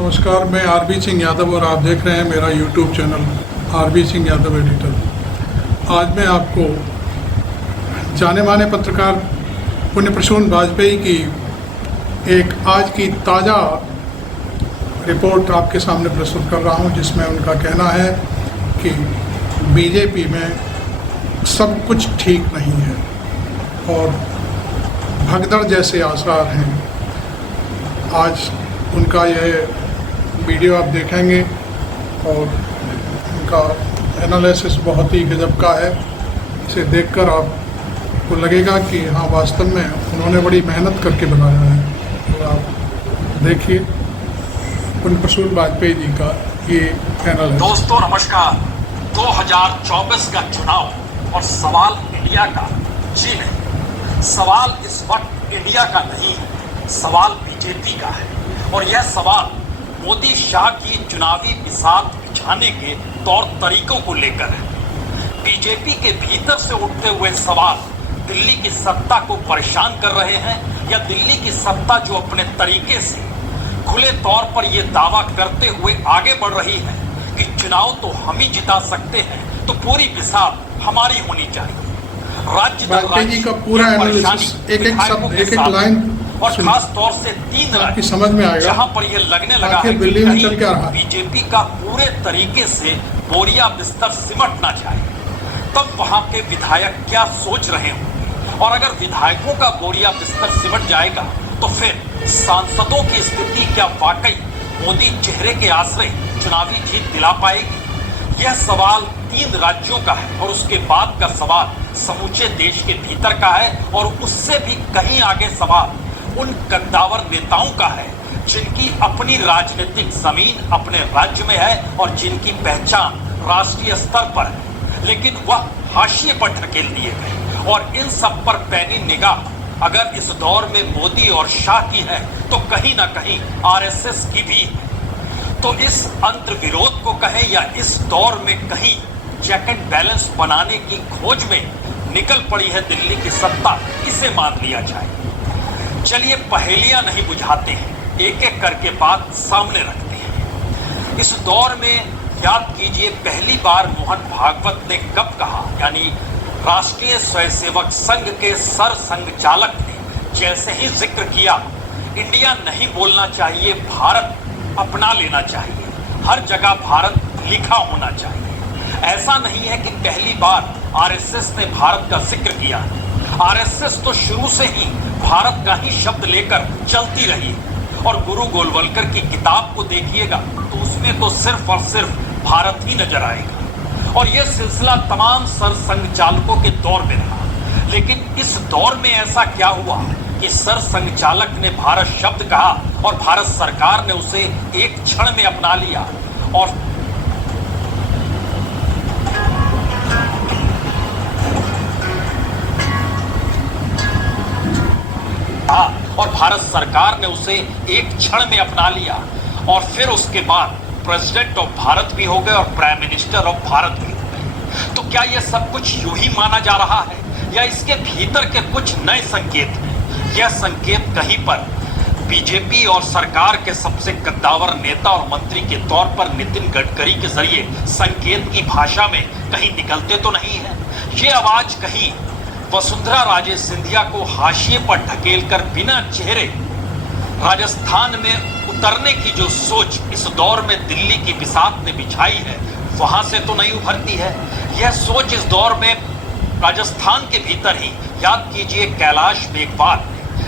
नमस्कार, मैं आरबी सिंह यादव और आप देख रहे हैं मेरा YouTube channel RB Singh Yadav editor. आज मैं आपको जाने माने पत्रकार पुण्य प्रसून वाजपेयी की एक आज की ताज़ा रिपोर्ट आपके सामने प्रस्तुत कर रहा हूं, जिसमें उनका कहना है कि बीजेपी में सब कुछ ठीक नहीं है और भगदड़ जैसे आसार हैं। आज उनका यह वीडियो आप देखेंगे और उनका एनालिसिस बहुत ही गजब का है। इसे देखकर आपको लगेगा कि हाँ, वास्तव में उन्होंने बड़ी मेहनत करके बनाया है। तो आप देखिए पुण्य प्रसून वाजपेयी जी का ये एनालिसिस। दोस्तों नमस्कार। 2024 का चुनाव और सवाल इंडिया का जी नहीं, सवाल इस वक्त इंडिया का नहीं है, सवाल बीजेपी का है। और यह सवाल मोदी शाह की चुनावी बिसात बिछाने के तौर तरीकों को लेकर है। बीजेपी के भीतर से उठते हुए सवाल दिल्ली की सत्ता को परेशान कर रहे हैं, या दिल्ली की सत्ता जो अपने तरीके से खुले तौर पर यह दावा करते हुए आगे बढ़ रही है कि चुनाव तो हम ही जिता सकते हैं, तो पूरी बिसात हमारी होनी चाहिए। राज्य दर राज्य का पूरा एनालिसिस एक-एक शब्द, एक-एक लाइन और खास तौर से 3 राज्य समझ में आएगा जहां पर यह लगने लगा है कि कहीं बीजेपी का पूरे तरीके से बोरिया बिस्तर सिमट ना जाए, तब वहां के विधायक क्या सोच रहे होंगे। और अगर विधायकों का बोरिया बिस्तर सिमट जाएगा तो फिर सांसदों की स्थिति क्या वाकई मोदी चेहरे के आश्रय चुनावी जीत दिला पाएगी। यह सवाल 3 राज्यों का है और उसके बाद का सवाल समूचे देश के भीतर का है, और उससे भी कहीं आगे सवाल उन कद्दावर नेताओं का है जिनकी अपनी राजनीतिक जमीन अपने राज्य में है और जिनकी पहचान राष्ट्रीय स्तर पर है, लेकिन वह हाशिए पर ढकेल दिए गए। और इन सब पर पैनी निगाह अगर इस दौर में मोदी और शाह की है तो कहीं ना कहीं आरएसएस की भी है। तो इस अंतर विरोध को कहें या इस दौर में कहीं चेक एंड बैलेंस बनाने की खोज में निकल पड़ी है दिल्ली की सत्ता, इसे मान लिया जाए। चलिए पहेलियां नहीं बुझाते हैं, एक एक करके बात सामने रखते हैं। इस दौर में याद कीजिए पहली बार मोहन भागवत ने कब कहा, यानी राष्ट्रीय स्वयंसेवक संघ के सर संघचालक ने जैसे ही जिक्र किया, इंडिया नहीं बोलना चाहिए, भारत अपना लेना चाहिए, हर जगह भारत लिखा होना चाहिए। ऐसा नहीं है कि पहली बार आरएसएस ने भारत का जिक्र किया। आरएसएस तो शुरू से ही भारत का ही शब्द लेकर चलती रही है। और गुरु गोलवलकर की किताब को देखिएगा तो उसमें तो सिर्फ और सिर्फ भारत ही नजर आएगा। और यह सिलसिला तमाम सर संघचालकों के दौर में रहा। लेकिन इस दौर में ऐसा क्या हुआ कि सर संघचालक ने भारत शब्द कहा और भारत सरकार ने उसे एक क्षण में अपना लिया, और भारत सरकार ने उसे एक क्षण में अपना लिया। और फिर उसके बाद प्रेसिडेंट ऑफ भारत भी हो गए और प्राइम मिनिस्टर ऑफ भारत भी हो गए। तो क्या यह सब कुछ यूं ही माना जा रहा है या इसके भीतर के कुछ नए संकेत हैं? यह संकेत कहीं पर बीजेपी और सरकार के सबसे कद्दावर नेता और मंत्री के तौर पर नितिन गडकरी के जरिए संकेत की भाषा में कहीं निकलते तो नहीं है। ये आवाज कहीं वसुंधरा राजे सिंधिया को हाशिए पर ढकेलकर बिना चेहरे राजस्थान में उतरने की जो सोच इस दौर में दिल्ली की बिसात ने बिछाई है, वहां से तो नहीं उभरती है। यह सोच इस दौर में राजस्थान के भीतर ही, याद कीजिए कैलाश मेघवाल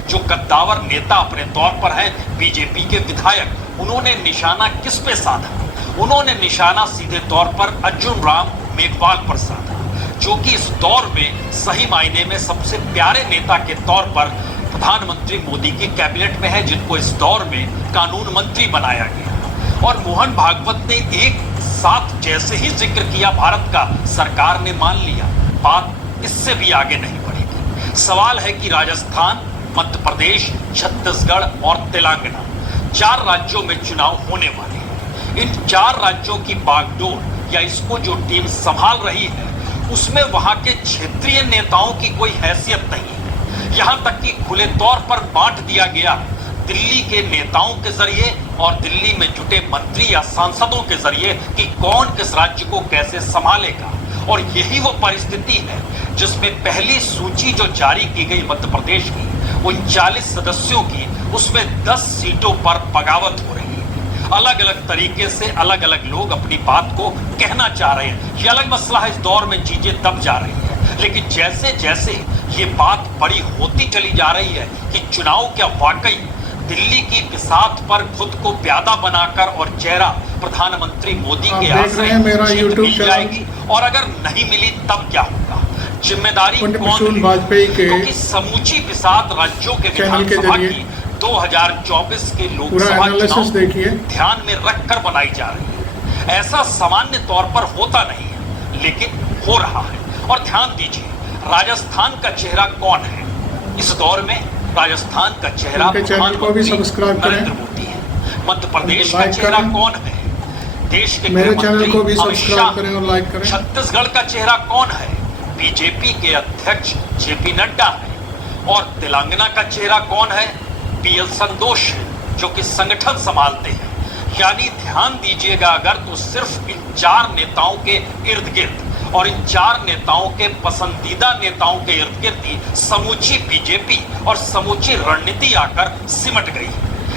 जो कद्दावर नेता अपने तौर पर है, बीजेपी के विधायक, उन्होंने निशाना किस पे साधा? उन्होंने निशाना सीधे तौर पर अर्जुन राम मेघवाल पर साधा, जो कि इस दौर में सही मायने में सबसे प्यारे नेता के तौर पर प्रधानमंत्री मोदी की कैबिनेट में है, जिनको इस दौर में कानून मंत्री बनाया गया। और मोहन भागवत ने एक साथ जैसे ही जिक्र किया भारत का, सरकार ने मान लिया। बात इससे भी आगे नहीं बढ़ेगी। सवाल है कि राजस्थान, मध्य प्रदेश, छत्तीसगढ़ और तेलंगाना 4 राज्यों में चुनाव होने वाले हैं। इन 4 राज्यों की बागडोर या इसको जो टीम संभाल रही है, उसमें वहां के क्षेत्रीय नेताओं की कोई हैसियत नहीं है। यहां तक कि खुले तौर पर बांट दिया गया दिल्ली के नेताओं के जरिए और दिल्ली में जुटे मंत्री या सांसदों के जरिए कि कौन किस राज्य को कैसे संभालेगा। और यही वो परिस्थिति है जिसमें पहली सूची जो जारी की गई मध्य प्रदेश की 39 सदस्यों की, उसमें 10 सीटों पर बगावत हो रही है। अलग अलग तरीके से अलग अलग लोग अपनी बात को कहना चाह रहे हैं। ये अलग मसला है, इस दौर में चीजें दब जा रही है। लेकिन जैसे जैसे ये बात बड़ी होती चली जा रही है कि चुनाव क्या वाकई दिल्ली की बिसात पर खुद को प्यादा बनाकर और चेहरा प्रधानमंत्री मोदी के आश्रय मिल जाएगी, और अगर नहीं मिली तब क्या होगा, जिम्मेदारी कौन लेगी? क्योंकि समूची बिसात राज्यों के विधानसभा की 2024 के लोकसभा चुनाव ध्यान में रखकर बनाई जा रही है। ऐसा सामान्य तौर पर होता नहीं है, लेकिन हो रहा है। और ध्यान दीजिए, राजस्थान का चेहरा कौन है इस दौर में? राजस्थान का चेहरा प्रधानमंत्री नरेंद्र मोदी है। मध्य प्रदेश का चेहरा कौन है? देश के गृहमंत्री अमित शाह। छत्तीसगढ़ का चेहरा कौन है? बीजेपी के अध्यक्ष जेपी नड्डा है। और तेलंगाना का चेहरा कौन है? पीएल संतोष है, जो कि संगठन संभालते हैं। यानी ध्यान दीजिएगा अगर, तो सिर्फ इन 4 नेताओं के इर्द गिर्द और इन 4 नेताओं के पसंदीदा नेताओं के इर्द गिर्द ही समूची बीजेपी और समूची रणनीति आकर सिमट गई।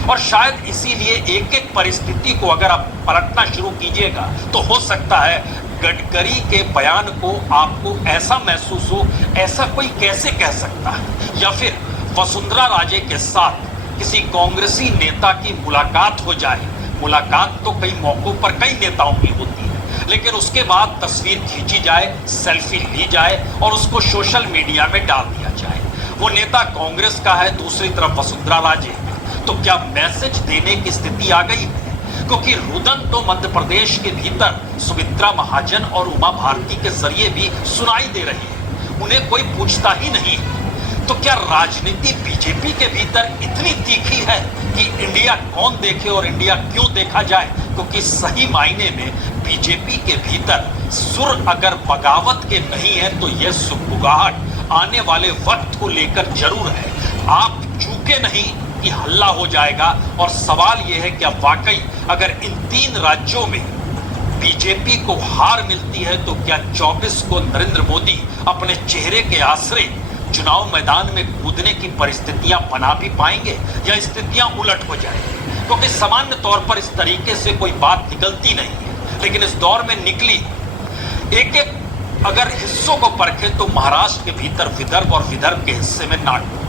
और शायद इसीलिए एक एक परिस्थिति को अगर आप परखना शुरू कीजिएगा तो हो सकता है गडकरी के बयान को आपको ऐसा महसूस हो, ऐसा कोई कैसे कह सकता है? या फिर वसुंधरा राजे के साथ किसी कांग्रेसी नेता की मुलाकात हो जाए। मुलाकात तो कई मौकों पर कई नेताओं की होती है, लेकिन उसके बाद तस्वीर खींची जाए, सेल्फी ली जाए और उसको सोशल मीडिया में डाल दिया जाए। वो नेता कांग्रेस का है, दूसरी तरफ वसुंधरा राजे है। तो क्या मैसेज देने की स्थिति आ गई है? क्योंकि रुदन तो मध्य प्रदेश के भीतर सुमित्रा महाजन और उमा भारती के जरिए भी सुनाई दे रही है, उन्हें कोई पूछता ही नहीं है। तो क्या राजनीति बीजेपी के भीतर इतनी तीखी है कि इंडिया कौन देखे और इंडिया क्यों देखा जाए? क्योंकि सही मायने में बीजेपी के भीतर सुर अगर बगावत के नहीं है तो यह सुगबुगाहट आने वाले वक्त को लेकर जरूर है। आप चूके नहीं कि हल्ला हो जाएगा। और सवाल यह है कि वाकई अगर इन 3 राज्यों में बीजेपी को हार मिलती है तो क्या 24 को नरेंद्र मोदी अपने चेहरे के आश्रय चुनाव मैदान में कूदने की परिस्थितियां बना भी पाएंगे या स्थितियां उलट हो जाएंगी? क्योंकि सामान्य तौर पर इस तरीके से कोई बात निकलती नहीं है, लेकिन इस दौर में निकली। एक एक अगर हिस्सों को परखे तो महाराष्ट्र के भीतर विदर्भ और विदर्भ के हिस्से में नागपुर,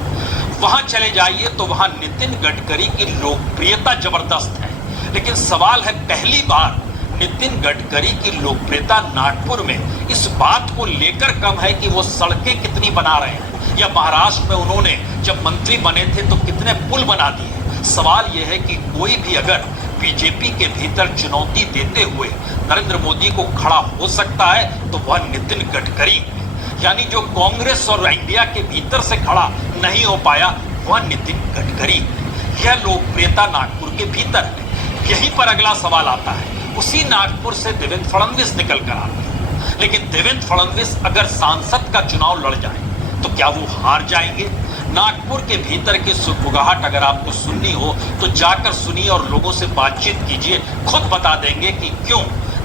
वहां चले जाइए तो वहां नितिन गडकरी की लोकप्रियता जबरदस्त है। लेकिन सवाल है, पहली बार नितिन गडकरी की लोकप्रियता नागपुर में इस बात को लेकर कम है कि वो सड़कें कितनी बना रहे हैं, या महाराष्ट्र में उन्होंने जब मंत्री बने थे तो कितने पुल बना दिए। सवाल यह है कि कोई भी अगर बीजेपी के भीतर चुनौती देते हुए नरेंद्र मोदी को खड़ा हो सकता है तो वह नितिन गडकरी है। यानी जो कांग्रेस और इंडिया के भीतर से खड़ा नहीं हो पाया वह नितिन गडकरी है। यह लोकप्रियता नागपुर के भीतर है। यहीं पर अगला सवाल आता है, उसी नागपुर से देवेंद्र फडणवीस निकल कर आते हैं, लेकिन देवेंद्र फडणवीस अगर सांसद का चुनाव लड़ जाए तो क्या वो हार जाएंगे? नागपुर के भीतर की सुगबुगाहट अगर आपको सुननी हो तो जाकर सुनिए और लोगों से बातचीत कीजिए, खुद बता देंगे कि क्यों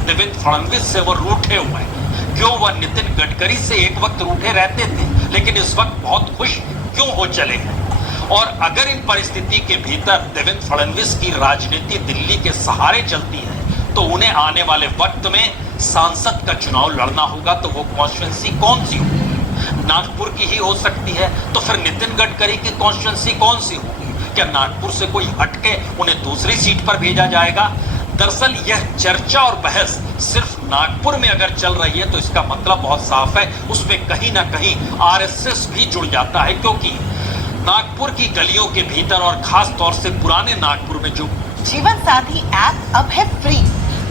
देवेंद्र फडणवीस से वो रूठे हुए हैं, क्यों वह नितिन गडकरी से एक वक्त रूठे रहते थे लेकिन इस वक्त बहुत खुश क्यों हो चले हैं। और अगर इन परिस्थिति के भीतर देवेंद्र फडणवीस की राजनीति दिल्ली के सहारे चलती है तो उन्हें आने वाले वक्त में सांसद का चुनाव लड़ना होगा। तो वो कॉन्स्टिट्यूंसी कौन सी होगी? नागपुर की ही हो सकती है। तो फिर नितिन गडकरी की कॉन्स्टिट्यूंसी कौन सी होगी? क्या नागपुर से कोई हटके उन्हें दूसरी सीट पर भेजा जाएगा? दरअसल यह चर्चा और बहस सिर्फ नागपुर में अगर चल रही है तो इसका मतलब बहुत साफ है, उसमें कहीं ना कहीं आरएसएस भी जुड़ जाता है। क्योंकि नागपुर की गलियों के भीतर और खास तौर से पुराने नागपुर में जो जीवन साथी ऐप अब है फ्री,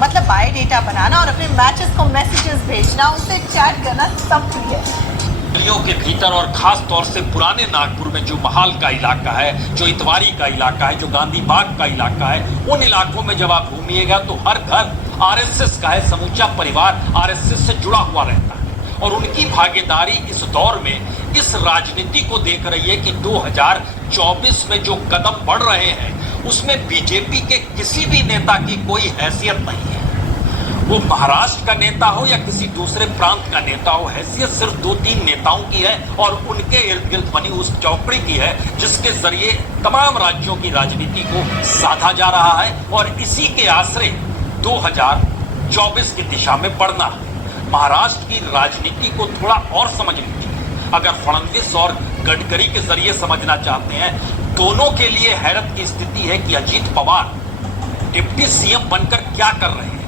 मतलब बायोडेटा बनाना और अपने मैचेस को मैसेजेस भेजना, उनसे चैट करना सब फ्री है। गलियों के भीतर और खास तौर से पुराने नागपुर में जो महाल का इलाका है, जो इतवारी का इलाका है, जो गांधी बाग का इलाका है, उन इलाकों में जब आप घूमिएगा तो हर घर आरएसएस का है, समूचा परिवार आरएसएस से जुड़ा हुआ रहता है। और उनकी भागीदारी इस दौर में इस राजनीति को देख रही है कि 2024 में जो कदम बढ़ रहे हैं उसमें बीजेपी के किसी भी नेता की कोई हैसियत नहीं है। वो महाराष्ट्र का नेता हो या किसी दूसरे प्रांत का नेता हो, हैसियत सिर्फ 2-3 नेताओं की है और उनके इर्द गिर्द बनी उस चौकड़ी की है जिसके जरिए तमाम राज्यों की राजनीति को साधा जा रहा है और इसी के आश्रय 2024 की दिशा में बढ़ना है। महाराष्ट्र की राजनीति को थोड़ा और समझ लीजिए। अगर फडणवीस और गडकरी के जरिए समझना चाहते हैं, दोनों के लिए हैरत की स्थिति है कि अजीत पवार डिप्टी सीएम बनकर क्या कर रहे हैं,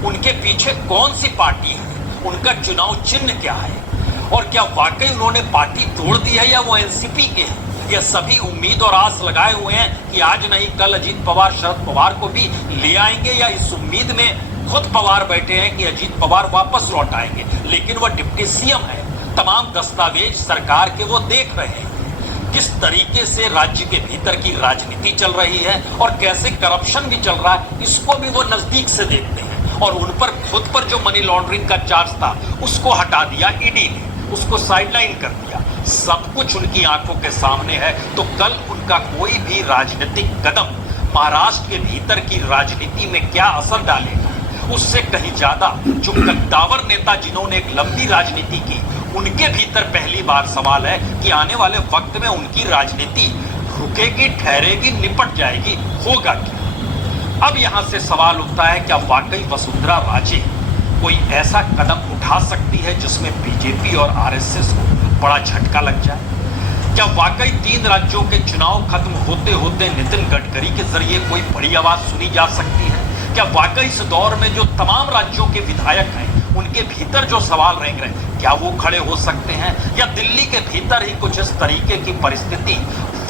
उनके पीछे कौन सी पार्टी है, उनका चुनाव चिन्ह क्या है और क्या वाकई उन्होंने पार्टी तोड़ दी है या वो एनसीपी के हैं। यह सभी उम्मीद और आस लगाए हुए हैं कि आज नहीं कल अजीत पवार शरद पवार को भी ले आएंगे, या इस उम्मीद में खुद पवार बैठे हैं कि अजीत पवार वापस लौट आएंगे। लेकिन वह डिप्टी सीएम है, तमाम दस्तावेज सरकार के वो देख रहे हैं किस तरीके से राज्य के भीतर की राजनीति चल रही है और कैसे करप्शन भी चल रहा है, इसको भी वो नजदीक से देखते हैं। और उन पर खुद पर जो मनी लॉन्ड्रिंग का चार्ज था उसको हटा दिया ईडी ने, उसको साइडलाइन कर दिया। सब कुछ उनकी आंखों के सामने है। तो कल उनका कोई भी राजनीतिक कदम महाराष्ट्र के भीतर की राजनीति में क्या असर डालेगा, उससे कहीं ज्यादा जो कद्दावर नेता जिन्होंने एक लंबी राजनीति की, उनके भीतर पहली बार सवाल है कि आने वाले वक्त में उनकी राजनीति रुकेगी, ठहरेगी, निपट जाएगी, होगा क्या। अब यहां से सवाल उठता है, क्या वाकई वसुंधरा राजे कोई ऐसा कदम उठा सकती है जिसमें बीजेपी और आरएसएस को बड़ा झटका लग जाए। क्या वाकई 3 राज्यों के चुनाव खत्म होते होते नितिन गडकरी के जरिए कोई बड़ी आवाज सुनी जा सकती है। क्या वाकई इस दौर में जो तमाम राज्यों के विधायक हैं उनके भीतर जो सवाल रेंग रहे हैं, क्या वो खड़े हो सकते हैं, या दिल्ली के भीतर ही कुछ इस तरीके की परिस्थिति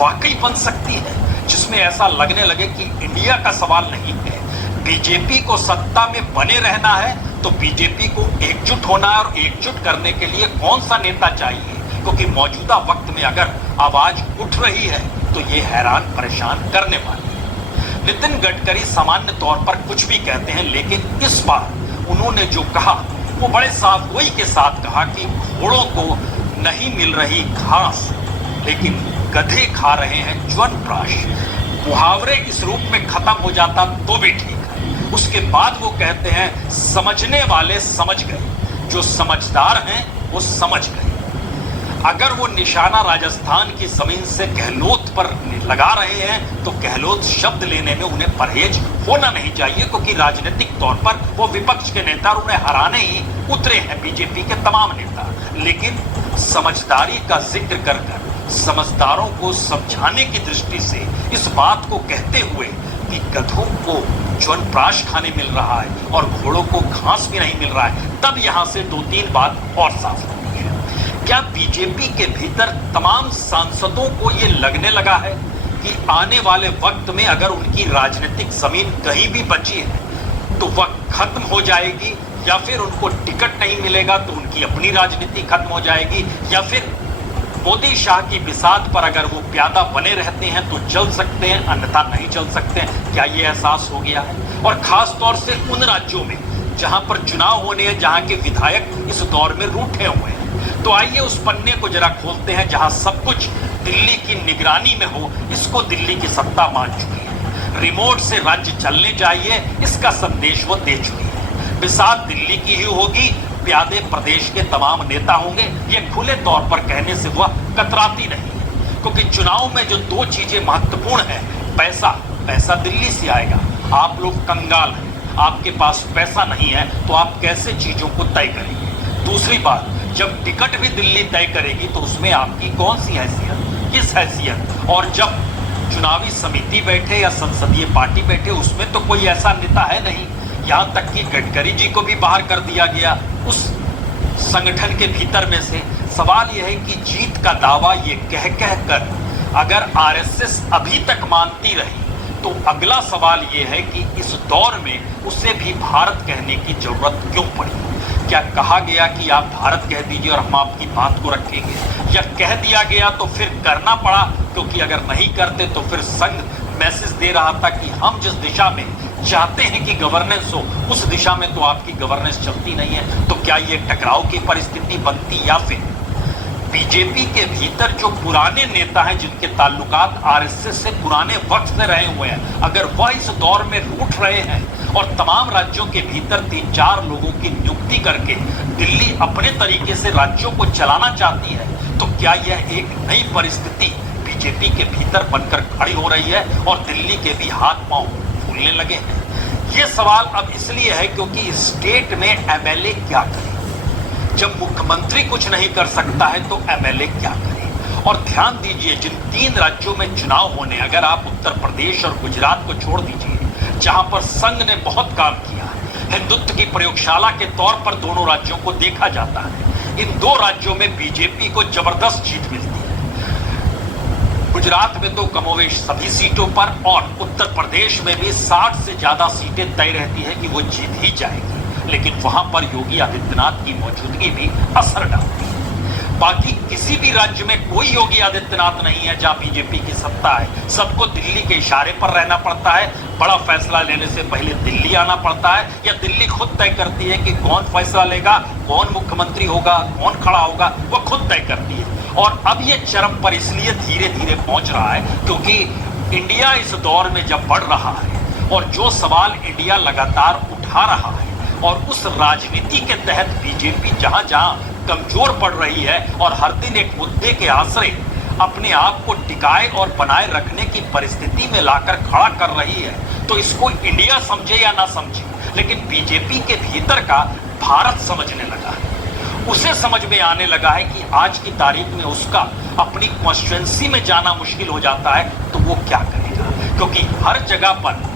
वाकई बन सकती है जिसमें ऐसा लगने लगे कि इंडिया का सवाल नहीं है, बीजेपी को सत्ता में बने रहना है तो बीजेपी को एकजुट होना है। और एकजुट करने के लिए कौन सा नेता चाहिए, क्योंकि मौजूदा वक्त में अगर आवाज उठ रही है तो ये हैरान परेशान करने वाली है। नितिन गडकरी सामान्य तौर पर कुछ भी कहते हैं, लेकिन इस बार उन्होंने जो कहा वो बड़े साफ गोई के साथ कहा कि घोड़ों को नहीं मिल रही घास लेकिन गधे खा रहे हैं च्यवनप्राश। मुहावरे इस रूप में खत्म हो जाता तो भी ठीक है। उसके बाद वो कहते हैं समझने वाले समझ गए, जो समझदार हैं वो समझ गए। अगर वो निशाना राजस्थान की जमीन से गहलोत पर लगा रहे हैं तो गहलोत शब्द लेने में उन्हें परहेज होना नहीं चाहिए, क्योंकि राजनीतिक तौर पर वो विपक्ष के नेता और उन्हें हराने ही उतरे हैं बीजेपी के तमाम नेता। लेकिन समझदारी का जिक्र कर समझदारों को समझाने की दृष्टि से इस बात को कहते हुए कि गधों को च्यवनप्राश खाने मिल रहा है और घोड़ों को घास भी नहीं मिल रहा है, तब यहां से 2-3 बात और साफ होती है। क्या बीजेपी के भीतर तमाम सांसदों को ये लगने लगा है कि आने वाले वक्त में अगर उनकी राजनीतिक जमीन कहीं भी बची है तो वह खत्म हो जाएगी, या फिर उनको टिकट नहीं मिलेगा तो उनकी अपनी राजनीति खत्म हो जाएगी, या फिर मोदी शाह की बिसात पर अगर वो प्यादा बने रहते हैं तो चल सकते हैं, अन्यथा नहीं चल सकते हैं। क्या ये एहसास हो गया है? और खास तौर से उन राज्यों में जहां पर चुनाव होने हैं, जहां के विधायक इस दौर में रूठे हुए हैं। तो आइए उस पन्ने को जरा खोलते हैं जहां सब कुछ दिल्ली की निगरानी में हो। इसको दिल्ली की सत्ता मान चुकी है, रिमोट से राज्य चलने चाहिए, इसका संदेश वो दे चुकी है। बिसात दिल्ली की ही होगी, प्यादे प्रदेश के तमाम नेता होंगे। ये खुले तौर पर कहने से वह कतराती नहीं है, क्योंकि चुनाव में जो 2 चीजें महत्वपूर्ण हैं, पैसा दिल्ली से आएगा। आप लोग कंगाल हैं, आपके पास पैसा नहीं है तो आप कैसे चीजों को तय करेंगे। दूसरी बात, जब टिकट भी दिल्ली तय करेगी तो उसमें आपकी कौन सी हैसियत, किस हैसियत। और जब चुनावी समिति बैठे या संसदीय पार्टी बैठे, उसमें तो कोई ऐसा नेता है नहीं। यहाँ तक कि गडकरी जी को भी बाहर कर दिया गया उस संगठन के भीतर में से। सवाल यह है कि जीत का दावा ये कह कर अगर आरएसएस अभी तक मानती रही तो अगला सवाल ये है कि इस दौर में उसे भी भारत कहने की जरूरत क्यों पड़ी। क्या कहा गया कि आप भारत कह दीजिए और हम आपकी बात को रखेंगे, या कह दिया गया तो फिर करना पड़ा, क्योंकि अगर नहीं करते तो फिर संघ मैसेज दे रहा था कि हम जिस दिशा में चाहते हैं कि गवर्नेंस हो, उस दिशा में तो आपकी गवर्नेंस चलती नहीं है। तो क्या ये टकराव की परिस्थिति बनती, या फिर बीजेपी के भीतर जो पुराने नेता हैं जिनके ताल्लुकात आरएसएस से पुराने वक्त से रहे हुए हैं, अगर वह इस दौर में रूठ रहे हैं और तमाम राज्यों के भीतर 3-4 लोगों की नियुक्ति करके दिल्ली अपने तरीके से राज्यों को चलाना चाहती है, तो क्या यह एक नई परिस्थिति बीजेपी के भीतर बनकर खड़ी हो रही है और दिल्ली के भी हाथ पांव फूलने लगे हैं? ये सवाल अब इसलिए है क्योंकि स्टेट में एमएलए क्या करे। जब मुख्यमंत्री कुछ नहीं कर सकता है तो एमएलए क्या करे। और ध्यान दीजिए, जिन 3 राज्यों में चुनाव होने, अगर आप उत्तर प्रदेश और गुजरात को छोड़ दीजिए, जहां पर संघ ने बहुत काम किया, हिंदुत्व की प्रयोगशाला के तौर पर दोनों राज्यों को देखा जाता है, इन 2 राज्यों में बीजेपी को जबरदस्त जीत मिलती है। गुजरात में तो कमोवेश सभी सीटों पर और उत्तर प्रदेश में भी 60 से ज्यादा सीटें तय रहती है कि वो जीत ही जाएगी, लेकिन वहां पर योगी आदित्यनाथ की मौजूदगी भी असर डालती है। बाकी किसी भी राज्य में कोई योगी आदित्यनाथ नहीं है जहां बीजेपी की सत्ता है। सबको दिल्ली के इशारे पर रहना पड़ता है, बड़ा फैसला लेने से पहले दिल्ली आना पड़ता है, या दिल्ली खुद तय करती है कि कौन फैसला लेगा, कौन मुख्यमंत्री होगा, कौन खड़ा होगा, वो खुद तय करती है। और अब ये चरम पर इसलिए धीरे धीरे पहुंच रहा है क्योंकि इंडिया इस दौर में जब बढ़ रहा है और जो सवाल इंडिया लगातार उठा रहा है, और उस राजनीति के तहत बीजेपी जहां जहां कमजोर पड़ रही है और हर दिन एक मुद्दे के आश्रय अपने आप को टिकाए और बनाए रखने की परिस्थिति में लाकर खड़ा कर रही है, तो इसको इंडिया समझे या ना समझे, लेकिन बीजेपी के भीतर का भारत समझने लगा है। उसे समझ में आने लगा है कि आज की तारीख में उसका अपनी कॉन्स्टिट्यूएंसी में जाना मुश्किल हो जाता है, तो वो क्या करेगा। क्योंकि हर जगह पर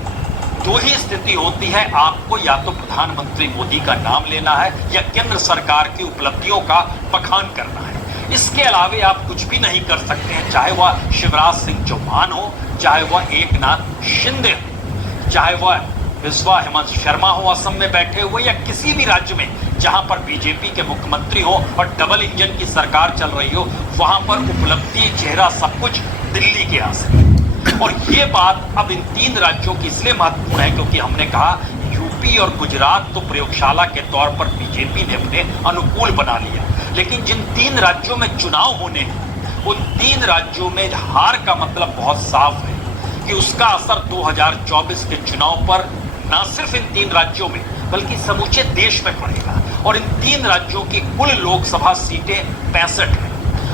2 ही स्थिति होती है, आपको या तो प्रधानमंत्री मोदी का नाम लेना है या केंद्र सरकार की उपलब्धियों का बखान करना है। इसके अलावे आप कुछ भी नहीं कर सकते हैं, चाहे वह शिवराज सिंह चौहान हो, चाहे वह एकनाथ शिंदे हो, चाहे वह बिस्वा हेमंत शर्मा हो असम में बैठे हुए, या किसी भी राज्य में जहां पर बीजेपी के मुख्यमंत्री हो और डबल इंजन की सरकार चल रही हो, वहां पर उपलब्धि, चेहरा, सब कुछ दिल्ली के आसपास है। और ये बात अब इन 3 राज्यों की इसलिए महत्वपूर्ण है क्योंकि हमने कहा यूपी और गुजरात तो प्रयोगशाला के तौर पर बीजेपी ने अपने अनुकूल बना लिया, लेकिन जिन 3 राज्यों में चुनाव होने हैं, उन 3 राज्यों में हार का मतलब बहुत साफ है कि उसका असर 2024 के चुनाव पर न सिर्फ इन 3 राज्यों में बल्कि समूचे देश में पड़ेगा। और इन 3 राज्यों की कुल लोकसभा सीटें 65 हैं।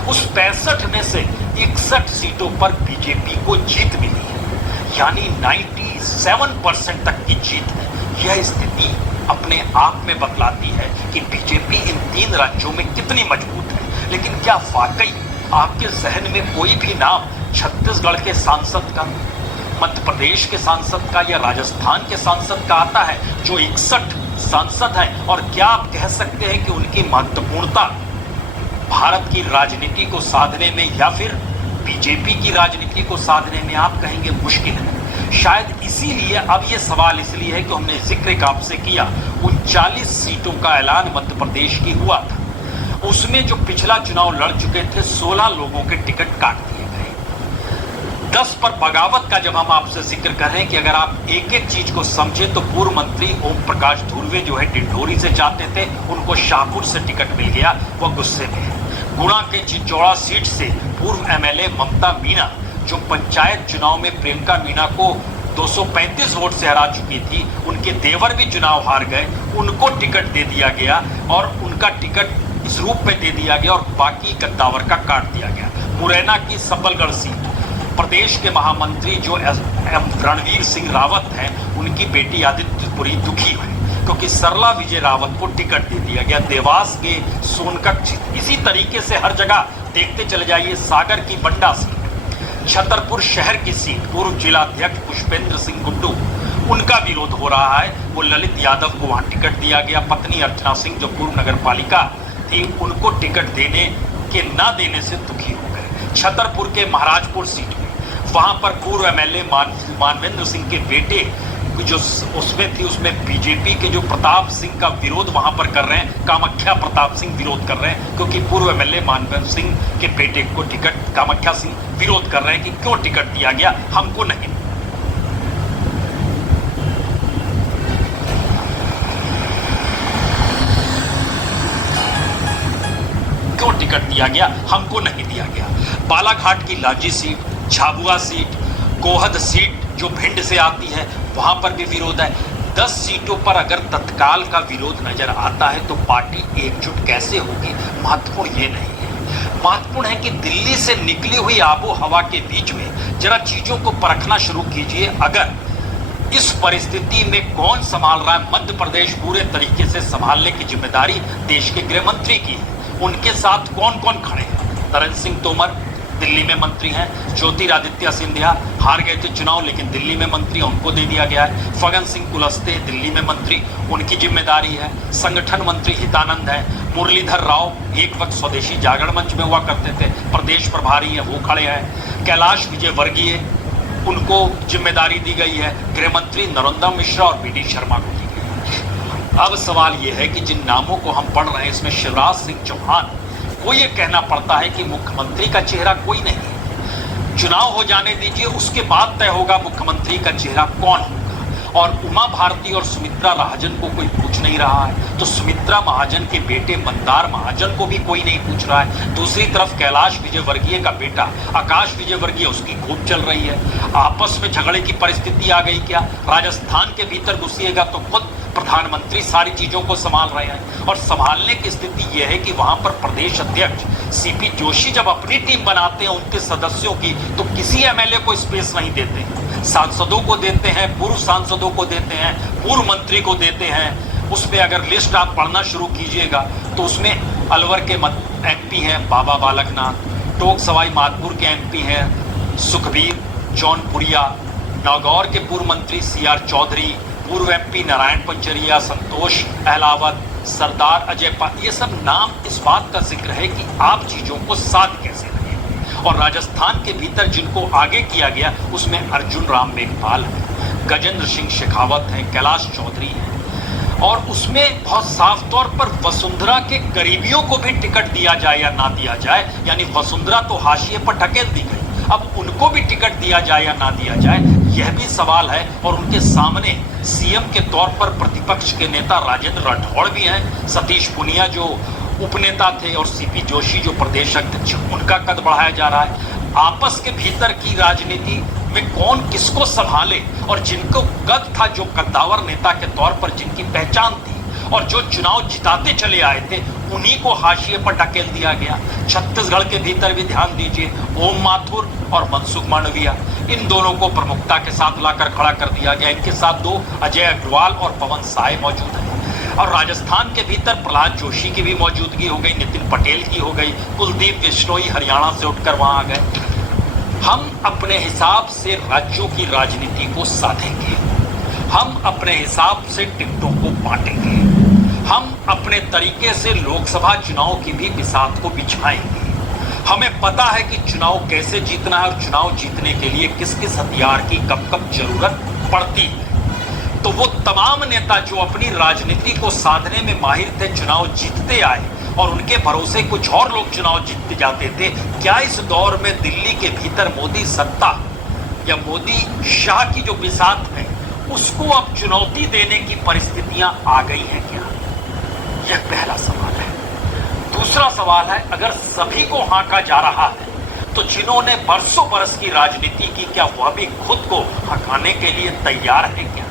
उस 65 में से 61 सीटों पर बीजेपी को जीत मिली है, यानी 97% तक की जीत है। यह स्थिति अपने आप में बतलाती है कि बीजेपी इन 3 राज्यों में कितनी मजबूत है। लेकिन क्या वाकई आपके जहन में कोई भी नाम छत्तीसगढ़ के सांसद का, मध्य प्रदेश के सांसद का या राजस्थान के सांसद का आता है, जो 61 सांसद हैं? और क्या आप कह सकते हैं कि उनकी महत्वपूर्णता भारत की राजनीति को साधने में या फिर बीजेपी की राजनीति को साधने में, आप कहेंगे मुश्किल है। शायद इसीलिए अब ये सवाल इसलिए है कि हमने जिक्र आपसे किया 39 सीटों का ऐलान मध्य प्रदेश की हुआ था, उसमें जो पिछला चुनाव लड़ चुके थे 16 लोगों के टिकट काट दिए गए। 10 पर बगावत का जब हम आपसे जिक्र कर रहे हैं कि अगर आप एक एक चीज को समझे तो पूर्व मंत्री ओम प्रकाश धुर्वे जो है डिंडोरी से जाते थे, उनको शाहपुर से टिकट मिल गया, वह गुस्से में है। गुना के चिचौड़ा सीट से पूर्व एमएलए ममता मीना जो पंचायत चुनाव में प्रियंका मीना को 235 वोट से हरा चुकी थी, उनके देवर भी चुनाव हार गए, उनको टिकट दे दिया गया और उनका टिकट इस रूप में दे दिया गया और बाकी कद्दावर का काट दिया गया। मुरैना की सबलगढ़ सीट, प्रदेश के महामंत्री जो रणवीर सिंह रावत हैं, उनकी बेटी आदित्यपुरी दुखी हुई क्योंकि सरला विजय रावत को टिकट दे दिया गया। देवास के सोनकच्छ, इसी तरीके से हर जगह देखते चले जाइए। सागर की बंडा सीट, छतरपुर शहर की सीट, पूर्व जिलाध्यक्ष पुष्पेंद्र सिंह गुड्डू, उनका विरोध हो रहा है, वो ललित यादव को वहां टिकट दिया गया। पत्नी अर्चना सिंह जो पूर्व नगर पालिका थी, उनको टिकट देने के ना देने से दुखी हो गए। छतरपुर के महाराजपुर सीट में, वहां पर पूर्व एमएलए मानवेंद्र सिंह के बेटे जो उसमें थी, उसमें बीजेपी के जो प्रताप सिंह का विरोध वहां पर कर रहे हैं, कामाख्या प्रताप सिंह विरोध कर रहे हैं क्योंकि पूर्व एमएलए मानवेंद्र सिंह के बेटे को टिकट, कामाख्या सिंह विरोध कर रहे हैं कि क्यों टिकट दिया गया, हमको नहीं। दिया गया, हमको नहीं दिया गया। बालाघाट की Lanji seat, Jhabua seat, Gohad seat जो भिंड से आती है, वहां पर भी विरोध है। 10 सीटों पर अगर तत्काल का विरोध नजर आता है तो पार्टी एकजुट कैसे होगी? महत्वपूर्ण ये नहीं है, महत्वपूर्ण है कि दिल्ली से निकली हुई आबो हवा के बीच में जरा चीजों को परखना शुरू कीजिए। अगर इस परिस्थिति में कौन संभाल रहा है? मध्य प्रदेश पूरे तरीके से संभालने की जिम्मेदारी देश के गृह मंत्री की है। उनके साथ कौन कौन खड़े हैं? नरेंद्र सिंह तोमर दिल्ली में मंत्री हैं, ज्योतिरादित्य सिंधिया हार गए थे चुनाव लेकिन दिल्ली में मंत्री, उनको दे दिया गया है। फग्गन सिंह कुलस्ते दिल्ली में मंत्री, उनकी जिम्मेदारी है। संगठन मंत्री हितानंद है। मुरलीधर राव एक वक्त स्वदेशी जागरण मंच में हुआ करते थे, प्रदेश प्रभारी है, वो खड़े हैं। कैलाश विजयवर्गीय, उनको जिम्मेदारी दी गई है। गृह मंत्री नरोत्तम मिश्रा और बी डी शर्मा को दी गई है। अब सवाल यह है कि जिन नामों को हम पढ़ रहे हैं इसमें शिवराज सिंह चौहान को ये कहना पड़ता है कि मुख्यमंत्री का चेहरा कोई नहीं है। चुनाव हो जाने दीजिए, उसके बाद तय होगा मुख्यमंत्री का चेहरा कौन होगा। और उमा भारती और सुमित्रा महाजन को कोई पूछ नहीं रहा है, तो सुमित्रा महाजन के बेटे मंदार महाजन को भी कोई नहीं पूछ रहा है। दूसरी तरफ कैलाश विजयवर्गीय का बेटा आकाश विजयवर्गीय, उसकी खूब चल रही है। आपस में झगड़े की परिस्थिति आ गई क्या? राजस्थान के भीतर घुसिएगा तो खुद प्रधानमंत्री सारी चीजों को संभाल रहे हैं। और संभालने की स्थिति यह है कि वहां पर प्रदेश अध्यक्ष सीपी जोशी जब अपनी टीम बनाते हैं 29 सदस्यों की, तो किसी एमएलए को स्पेस नहीं देते हैं। सांसदों को देते हैं, पूर्व सांसदों को देते हैं, पूर्व मंत्री को देते हैं। उसमें अगर लिस्ट आप पढ़ना शुरू कीजिएगा तो उसमें अलवर के एमपी हैं बाबा बालकनाथ, टोक सवाई माधोपुर के एमपी हैं सुखबीर जौनपुरिया, नागौर के पूर्व मंत्री सीआर चौधरी, पूर्व एमपी नारायण पंचरिया, संतोष अहलावत, सरदार अजय पाल। ये सब नाम इस बात का जिक्र है कि आप चीजों को साथ कैसे रखें। और राजस्थान के भीतर जिनको आगे किया गया उसमें अर्जुन राम मेघवाल है, गजेंद्र सिंह शेखावत हैं, कैलाश चौधरी हैं। और उसमें बहुत साफ तौर पर वसुंधरा के करीबियों को भी टिकट दिया जाए या ना दिया जाए, यानी वसुंधरा तो हाशिए पर ढकेल दी गई, अब उनको भी टिकट दिया जाए या ना दिया जाए, यह भी सवाल है। और उनके सामने सीएम के तौर पर प्रतिपक्ष के नेता राजेंद्र राठौड़ भी हैं, सतीश पुनिया जो उपनेता थे और सीपी जोशी जो प्रदेश अध्यक्ष, उनका कद बढ़ाया जा रहा है। आपस के भीतर की राजनीति में कौन किसको संभाले, और जिनको कद था, जो कद्दावर नेता के तौर पर जिनकी पहचान थी और जो चुनाव जिताते चले आए थे, उन्हीं को हाशिए पर ढकेल दिया गया। छत्तीसगढ़ के भीतर भी ध्यान दीजिए, ओम माथुर और मनसुख मांडविया, इन दोनों को प्रमुखता के साथ लाकर खड़ा कर दिया गया। इनके साथ 2 अजय अग्रवाल और पवन साय मौजूद हैं। और राजस्थान के भीतर प्रहलाद जोशी की भी मौजूदगी हो गई, नितिन पटेल की हो गई, कुलदीप बिश्नोई हरियाणा से उठकर वहां आ गए। हम अपने हिसाब से राज्यों की राजनीति को साधेंगे, हम अपने हिसाब से टिकटों को बांटेंगे, हम अपने तरीके से लोकसभा चुनाव की भी बिसात को बिछाएंगे। हमें पता है कि चुनाव कैसे जीतना है और चुनाव जीतने के लिए किस किस हथियार की कब कब जरूरत पड़ती है। तो वो तमाम नेता जो अपनी राजनीति को साधने में माहिर थे, चुनाव जीतते आए और उनके भरोसे कुछ और लोग चुनाव जीतते जाते थे। क्या इस दौर में दिल्ली के भीतर मोदी सत्ता या मोदी शाह की जो बिसात है उसको अब चुनौती देने की परिस्थितियां आ गई हैं क्या? यह पहला सवाल है। दूसरा सवाल है, अगर सभी को हांका जा रहा है तो जिन्होंने बरसों बरस की राजनीति की, क्या वह भी खुद को हकाने के लिए तैयार है क्या?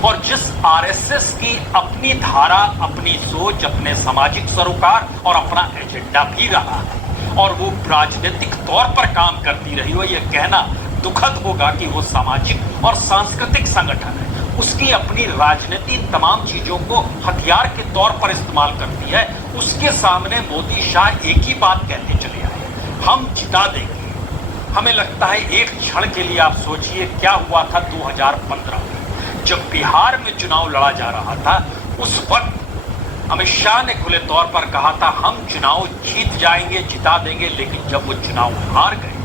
और जिस आरएसएस की अपनी धारा, अपनी सोच, अपने सामाजिक सरोकार और अपना एजेंडा भी रहा है और वो राजनीतिक तौर पर काम करती रही हो, यह कहना दुखद होगा कि वो सामाजिक और सांस्कृतिक संगठन है, उसकी अपनी राजनीति तमाम चीजों को हथियार के तौर पर इस्तेमाल करती है। उसके सामने मोदी शाह एक ही बात कहते चले आए, हम जिता देंगे। हमें लगता है एक क्षण के लिए आप सोचिए क्या हुआ था 2015 में, जब बिहार में चुनाव लड़ा जा रहा था। उस वक्त अमित शाह ने खुले तौर पर कहा था हम चुनाव जीत जाएंगे, जिता देंगे, लेकिन जब वो चुनाव हार गए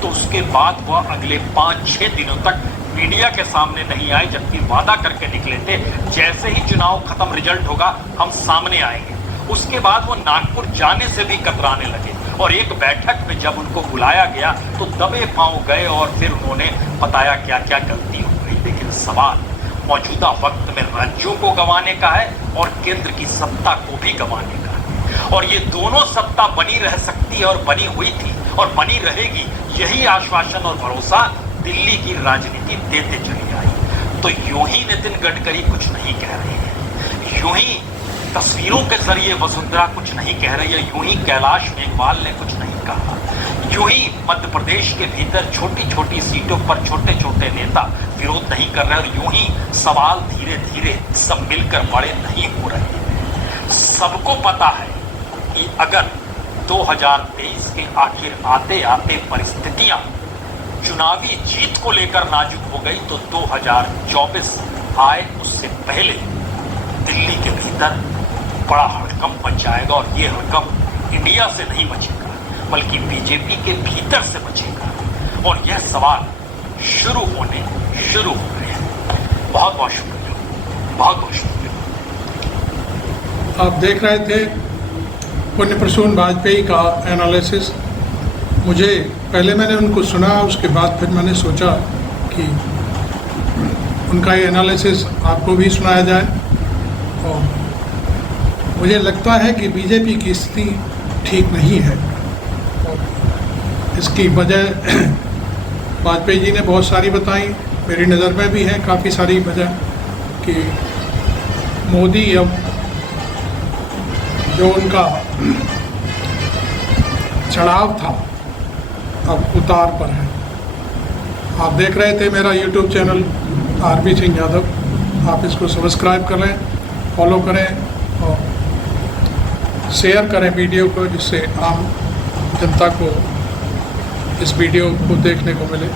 तो उसके बाद वह अगले 5-6 दिनों तक मीडिया के सामने नहीं आए, जबकि वादा करके निकले थे जैसे ही चुनाव खत्म, रिजल्ट होगा, हम सामने आएंगे। उसके बाद वो नागपुर जाने से भी कतराने लगे और एक बैठक में जब उनको बुलाया गया तो दबे पांव गए और फिर उन्होंने बताया क्या क्या गलती हो गई। लेकिन सवाल मौजूदा वक्त में राज्यों को गंवाने का है और केंद्र की सत्ता को भी गंवाने का है। और ये दोनों सत्ता बनी रह सकती है और बनी हुई थी और बनी रहेगी, यही आश्वासन और भरोसा दिल्ली की राजनीति देते चली आई। तो यूं ही नितिन गडकरी कुछ नहीं कह रहे हैं, यूं ही तस्वीरों के जरिए वसुंधरा कुछ नहीं कह रही है, यूं ही कैलाश मेघवाल ने कुछ नहीं कहा, यूं ही मध्य प्रदेश के भीतर छोटी छोटी सीटों पर छोटे छोटे नेता विरोध नहीं कर रहे और यूं ही सवाल धीरे धीरे सब मिलकर बड़े नहीं हो रहे हैं। सबको पता है कि अगर 2023 के आखिर आते आते परिस्थितियां चुनावी जीत को लेकर नाजुक हो गई तो 2024 आए उससे पहले दिल्ली के भीतर बड़ा हड़कंप मच जाएगा और ये हड़कंप इंडिया से नहीं बचेगा बल्कि बीजेपी के भीतर से बचेगा और यह सवाल शुरू हो गए हैं। बहुत बहुत शुक्रिया, बहुत बहुत शुक्रिया। आप देख रहे थे पुण्य प्रसून वाजपेयी का एनालिसिस। मुझे पहले मैंने उनको सुना, उसके बाद फिर मैंने सोचा कि उनका ये एनालिसिस आपको भी सुनाया जाए। और मुझे लगता है कि बीजेपी की स्थिति ठीक नहीं है और इसकी वजह वाजपेयी जी ने बहुत सारी बताई, मेरी नज़र में भी है काफ़ी सारी वजह कि मोदी अब जो उनका चढ़ाव था अब उतार पर है। आप देख रहे थे मेरा YouTube channel RB Singh Yadav, आप इसको सब्सक्राइब करें, फॉलो करें और शेयर करें वीडियो को, जिससे आम जनता को इस वीडियो को देखने को मिले।